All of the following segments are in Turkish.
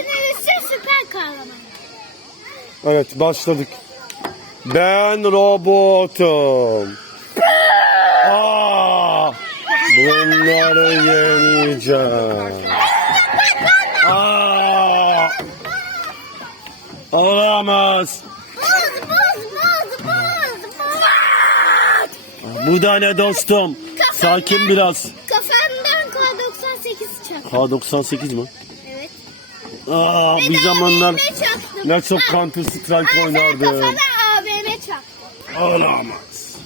Üstü süper kahraman. Evet başladık. Ben robotum. Aa, bunları yeneceğim. Aa, olamaz. Buz buz buz buz buz. Bu da ne dostum? Sakin biraz. Kafandan K98 çak. K98 mi? Aa, bir zamanlar çok Ha. Counter Strike kafadan AVM çak. Olamaz.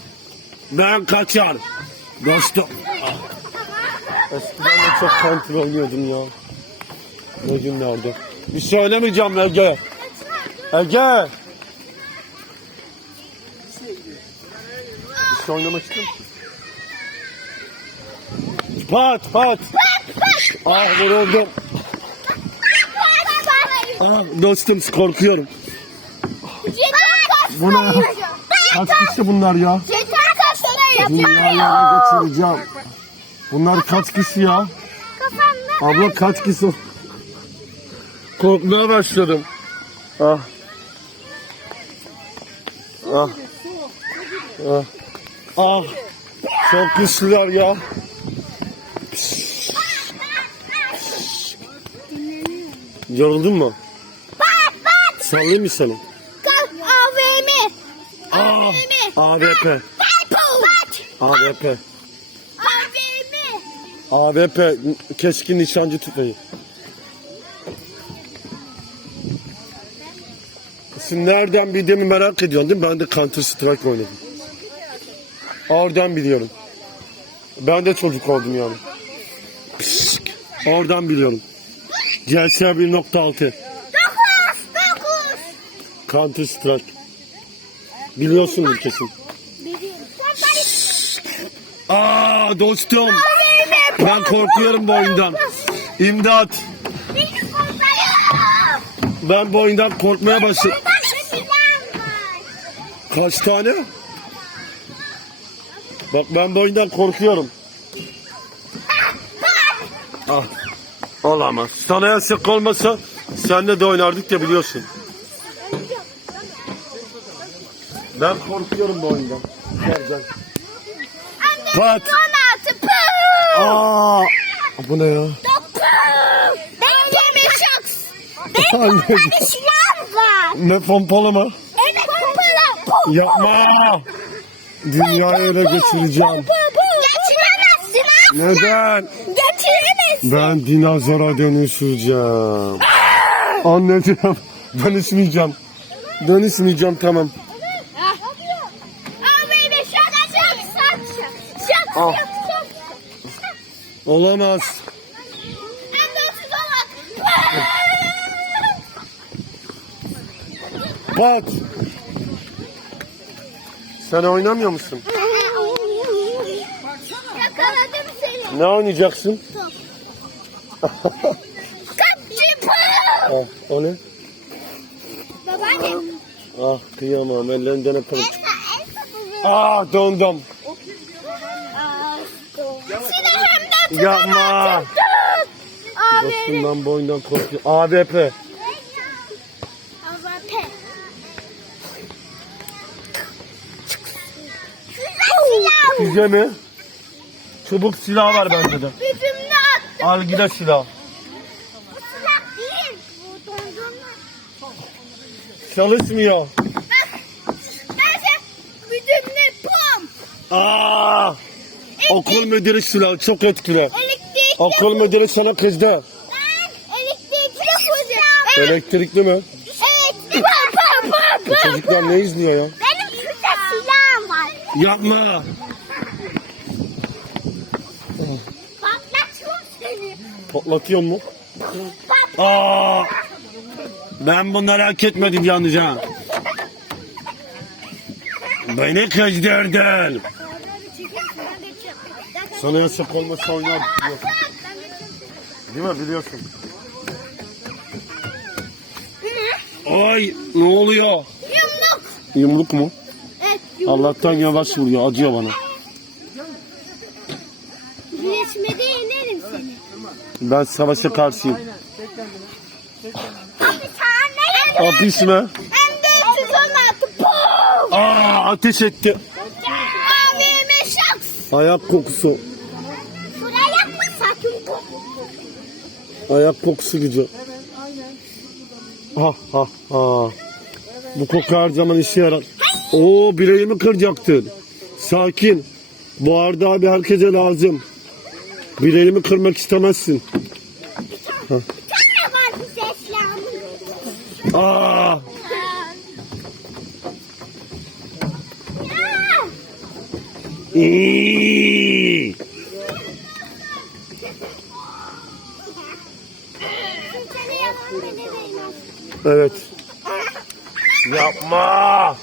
Ben kaçar. Dostum. Eskiden de çok Counter oynuyordum ya. Ne günlerde. Bir söylemeyeceğim Ege. Ege. Bir şey oynamak istiyor musun? Pat pat. Ah vuruldum. Dostum korkuyorum. Bu ne? Kaç kişi bunlar ya? Dünyaya geçireceğim. Bunlar kaç kişi ya? Abla kaç kişi? Korkmaya başladım. Ah. Ah. Ah. Ah. Çok güçlüler ya. Yoruldun mu? Sallayayım mı seni? AVM. Ah. AWP. AWP. AVM. AWP keskin nişancı tüfeği. Şimdi nereden bildiğimi merak ediyorsun değil mi? Ben de Counter Strike oynadım. Oradan biliyorum. Ben de çocuk oldum yani. Pişk. Oradan biliyorum. CS 1.6 Dokuz. Dokuz. Counter Strike. Biliyorsunuz kesin. Aa dostum. Ben korkuyorum bu oyundan. İmdat. Ben bu oyundan korkmaya başladım. Kaç tane? Bak ben bu oyundan korkuyorum. Ah. Olamaz. Sana yasak olmasa senle de oynardık ya biliyorsun. Ben korkuyorum bu oyundan. Gel gel. Pat. Aa. Bu ne ya? Benim tane şaks. Benim bir tane silahım var. Ne pompalı mı? Evet pompala. Yapma. Dünyayı ele geçireceğim. Geçiremezsin asla. Neden? Geçiremezsin. Ben dinozora dönüşeceğim. Anneciğim dönüşmeyeceğim. Dönüşmeyeceğim tamam. Şak. Olamaz. Pat. Sen oynamıyor musun? Yakaladım seni. Ne oynayacaksın? Kapçı Ah, o ne? Babaannem. Ah kıyamam ellerinden öperim. Ah dondum. Yapma. Abi. Dostum ben bu oyundan korkuyorum. AWP. Azate. Silah. Füze mi? Çubuk silah var bende de. Al gide silah. Bu silah değil. Bu dondurma. Çalışmıyor. Pom. Aa! Okul müdürü silahı çok etkili. Elektrikli. Okul müdürü sana kızdı. Ben elektrikli mi? Evet. Pom pom Bu çocuklar ne izliyor ya? Benim füze silahım var. Yapma. Patlatırım seni. Patlatıyor mu? Aa! Ben bunları hak etmedim yalnız ha. Beni kızdırdın. Sana yasak olmasa oynar. Yok. Değil mi biliyorsun? Ay ne oluyor? Yumruk. Yumruk mu? Evet yumruk. Allah'tan yavaş vuruyor acıyor bana. Birleşmede yenerim seni. Ben savaşa karşıyım. Hapishane. Hapis mi? Hem de 316. Pum. Aa ateş etti. Ayak kokusu. Şuraya yapma sakın. Ayak kokusu gücü. Ha ha ha. Bu koku her zaman işe yarar. Oo bileğimi kıracaktın. Sakin. Bu arada abi herkese lazım. Bileğimi kırmak istemezsin. Seslenmiş. Aa, iyi. Evet. Yapma.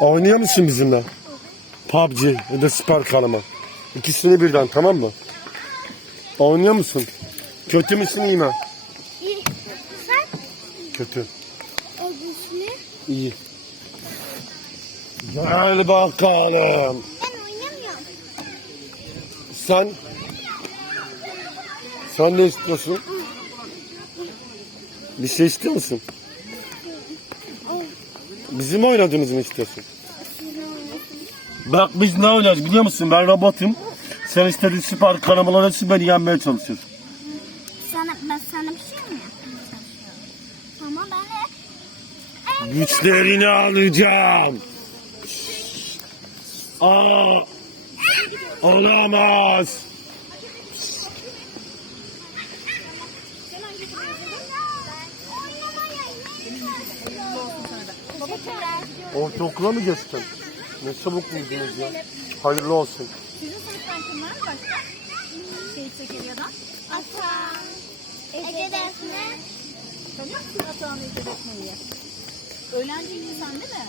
Oynuyor musun bizimle? PUBG ya da Süper Kahraman. İkisini birden tamam mı? Oynuyor musun? Kötü müsün iyi mi? Kötü. öbürsünü. İyi. Gel bakalım. Ben oynamıyorum. Sen sen ne istiyorsun? Bir şey istiyor musun? Bizim oynadığımızı mı istiyorsun? Bak biz ne oynarız biliyor musun? Ben robotum. Sen istediğin süper kahramanlar hepsi beni yenmeye çalışıyorsun. Güçlerini alacağım. Aa, olamaz. Ortaokula mı geçtin? Ne çabuk buldunuz ya. Hayırlı olsun. Sizin sınıftan kim var başka? Şehit Zekeriya'dan. Atan, Ece Defne, Tanıyor musun Atahan Ece Defne'yi? Öğlenci insan değil mi?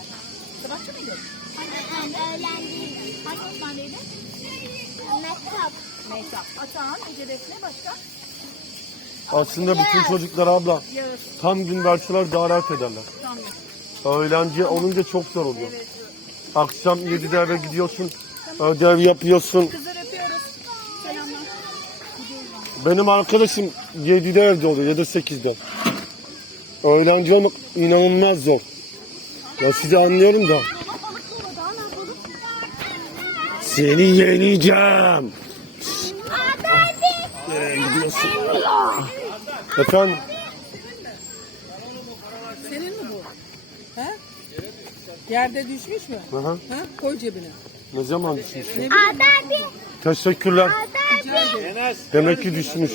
Sıratçı mıydı? ben öğrenciydim. Hangi öğretmendeydi? Mehtap, Mehtap. Atahan, Ece Defne başka? Aslında bütün çocuklar abla Yağız. tam gün verseler daha rahat ederler. Tamam. Öğlenci olunca çok zor oluyor. Akşam 7'de eve gidiyorsun, ödev yapıyorsun. Kızlar öpüyoruz. Selamlar. Benim arkadaşım 7'de evde oluyor ya da 8'de. Öğlenci olmak inanılmaz zor. Ya sizi anlıyorum da. Seni yeneceğim. Nereye gidiyorsun? Efendim? Senin mi bu? Ha? Yerde düşmüş mü? Hı hı. Ha? Koy cebine. Ne zaman düşmüş? Teşekkürler. Adabi. Demek ki düşmüş.